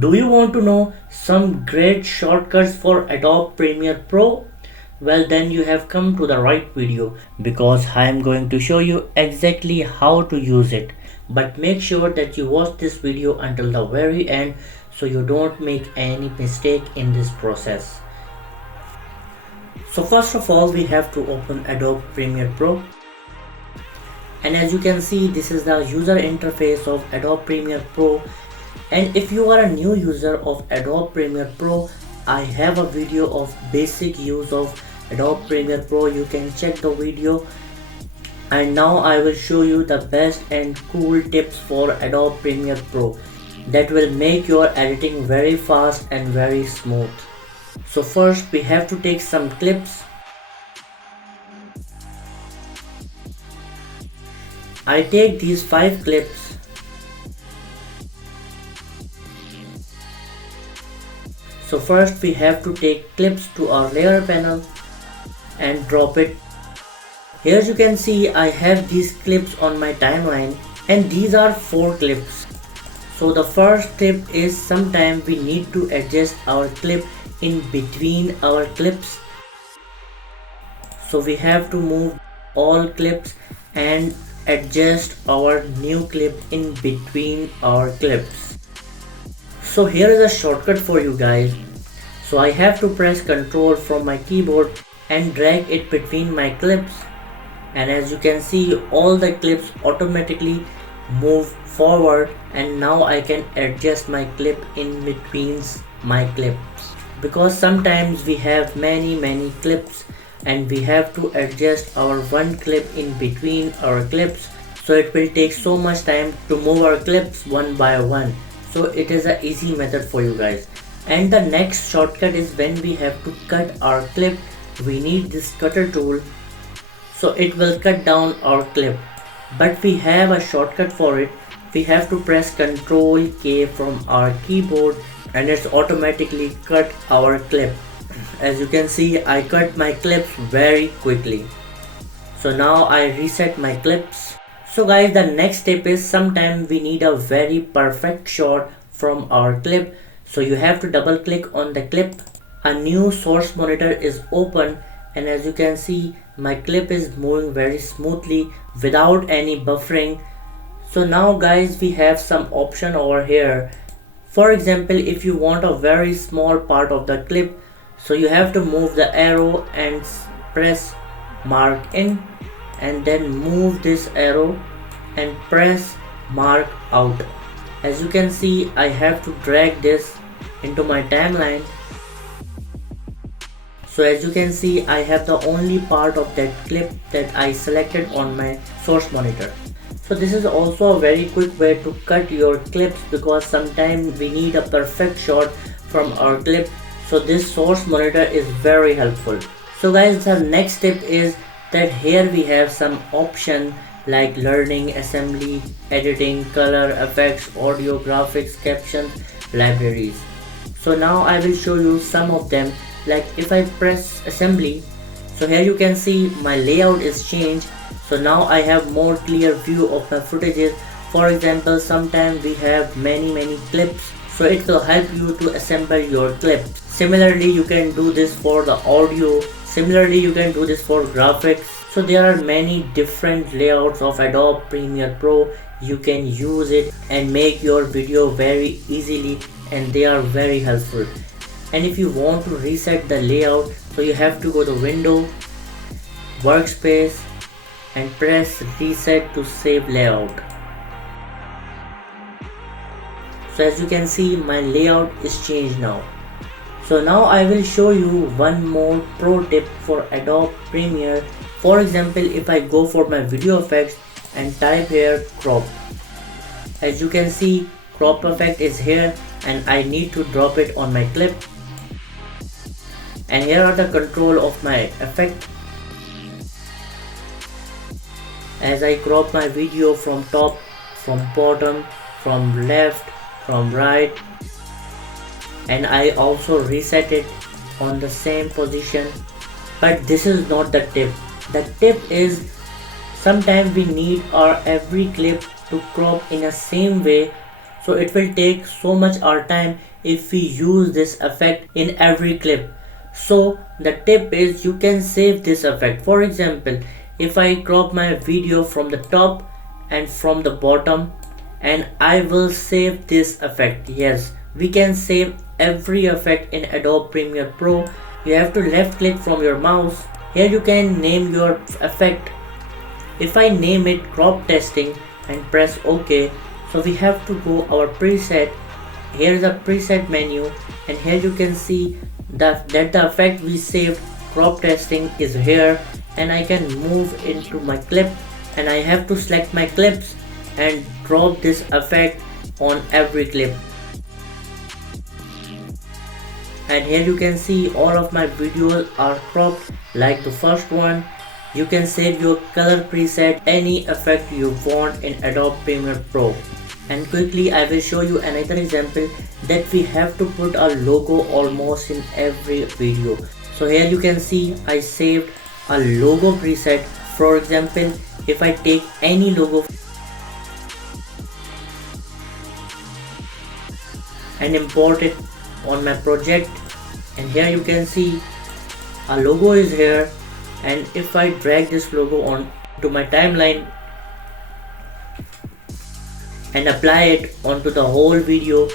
Do you want to know some great shortcuts for Adobe Premiere Pro? Well, then you have come to the right video because I am going to show you exactly how to use it. But make sure that you watch this video until the very end so you don't make any mistake in this process. So first of all, we have to open Adobe Premiere Pro. And as you can see, this is the user interface of Adobe Premiere Pro. And if you are a new user of Adobe Premiere Pro, I have a video of basic use of Adobe Premiere Pro. You can check the video. And now I will show you the best and cool tips for Adobe Premiere Pro that will make your editing very fast and very smooth. So first we have to take some clips. I take these 5 clips. So first we have to take clips to our layer panel and drop it. Here you can see I have these clips on my timeline, and these are 4 clips. So the first tip is sometimes we need to adjust our clip in between our clips. So we have to move all clips and adjust our new clip in between our clips. So here is a shortcut for you guys. So I have to press Ctrl from my keyboard and drag it between my clips, and as you can see all the clips automatically move forward, and now I can adjust my clip in between my clips, because sometimes we have many clips and we have to adjust our one clip in between our clips, so it will take so much time to move our clips one by one. So it is an easy method for you guys. And the next shortcut is when we have to cut our clip, we need this cutter tool, so it will cut down our clip. But we have a shortcut for it. We have to press Ctrl K from our keyboard and it's automatically cut our clip. As you can see, I cut my clips very quickly. So now I reset my clips. So guys, the next tip is sometimes we need a very perfect shot from our clip. So you have to double click on the clip. A new source monitor is open, and as you can see my clip is moving very smoothly without any buffering. So now guys, we have some option over here. For example, if you want a very small part of the clip, so you have to move the arrow and press mark in, and then move this arrow and press mark out. As you can see, I have to drag this into my timeline. So as you can see, I have the only part of that clip that I selected on my source monitor. So this is also a very quick way to cut your clips, because sometimes we need a perfect shot from our clip. So this source monitor is very helpful. So guys, the next tip is that here we have some option like learning, assembly, editing, color, effects, audio, graphics, captions, libraries. So now I will show you some of them. Like if I press assembly, so here you can see my layout is changed. So now I have more clear view of my footages. For example, sometimes we have many clips, so it will help you to assemble your clip. Similarly, you can do this for the audio. Similarly, you can do this for graphics. So there are many different layouts of Adobe Premiere Pro. You can use it and make your video very easily, and they are very helpful. And if you want to reset the layout, so you have to go to Window, Workspace, and press Reset to save layout. So as you can see, my layout is changed now. So now I will show you one more pro tip for Adobe Premiere. For example, if I go for my video effects and type here crop, as you can see crop effect is here, and I need to drop it on my clip. And here are the control of my effect. As I crop my video from top, from bottom, from left, from right, and I also reset it on the same position. But this is not the tip. The tip is sometimes we need our every clip to crop in the same way So it will take so much our time if we use this effect in every clip. So the tip is you can save this effect. For example, if I crop my video from the top and from the bottom, and I will save this effect. Yes, we can save every effect in Adobe Premiere Pro. You have to left click from your mouse. Here you can name your effect. If I name it crop testing and press OK, so we have to go our preset. Here is a preset menu, and here you can see that the effect we saved crop testing is here, and I can move into my clip, and I have to select my clips and drop this effect on every clip. And here you can see all of my videos are cropped like the first one. You can save your color preset, any effect you want in Adobe Premiere Pro. And quickly I will show you another example that we have to put a logo almost in every video. So here you can see I saved a logo preset. For example, if I take any logo and import it on my project, and here you can see a logo is here, and if I drag this logo on to my timeline and apply it onto the whole video,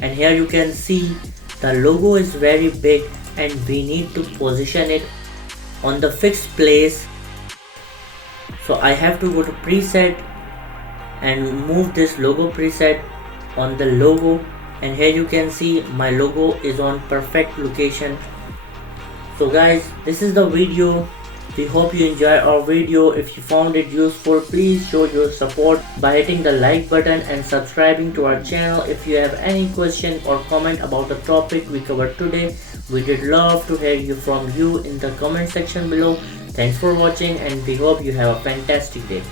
and here you can see the logo is very big and we need to position it on the fixed place. So I have to go to preset and move this logo preset on the logo, and here you can see my logo is on perfect location. So guys, this is the video. We hope you enjoy our video. If you found it useful, please show your support by hitting the like button and subscribing to our channel. If you have any question or comment about the topic we covered today, we would love to hear from you in the comment section below. Thanks for watching, and we hope you have a fantastic day.